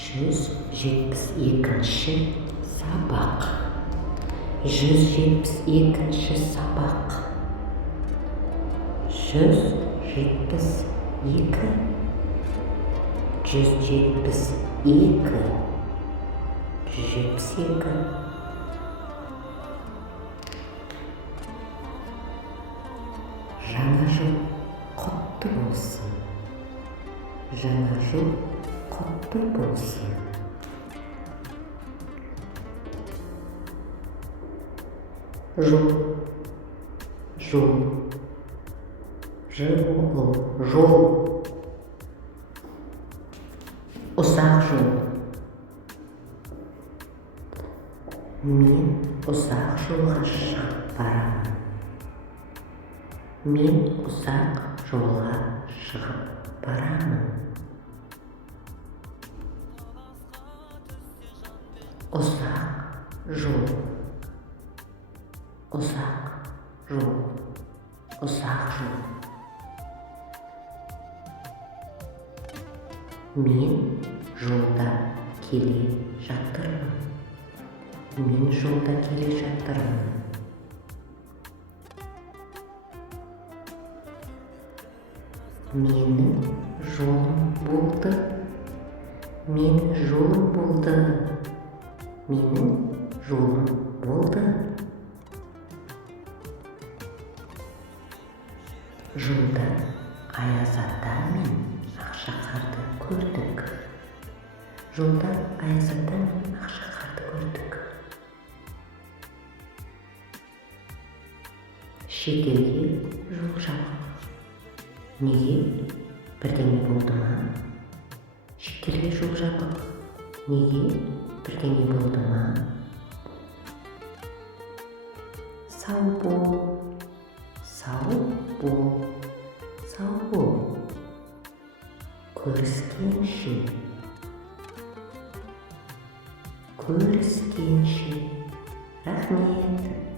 172-ші сабақ. 172-ші сабақ. 172. 172. 172. Жаңа жыл құтты болсын. Жаңа жыл құтты болсын. Жол. Жол. Жол. Ұзақ жол. Мен ұзақ жолға шығып барамын. Мен ұзақ жолға шығып барамын. Ұзақ жол. Ұзақ жол. Ұзақ жол. Мен жолда келе жатырмын. Мен жолда келе жатырмын. Менің жолым болды. Менің жолым болды. Менің жолым болды. Жолда Аяз ата мен Ақшақарды көрдік. Жолда Аяз ата мен Ақшақарды көрдік. Шетелге жол жабық. Неге? Бірдеңе болды ма? Шетелге жол жабық. Неге? Бірдеңе болды ма? Сау бол. Сау бол. Сау бол. Көріскенше. Көріскенше. Рахмет.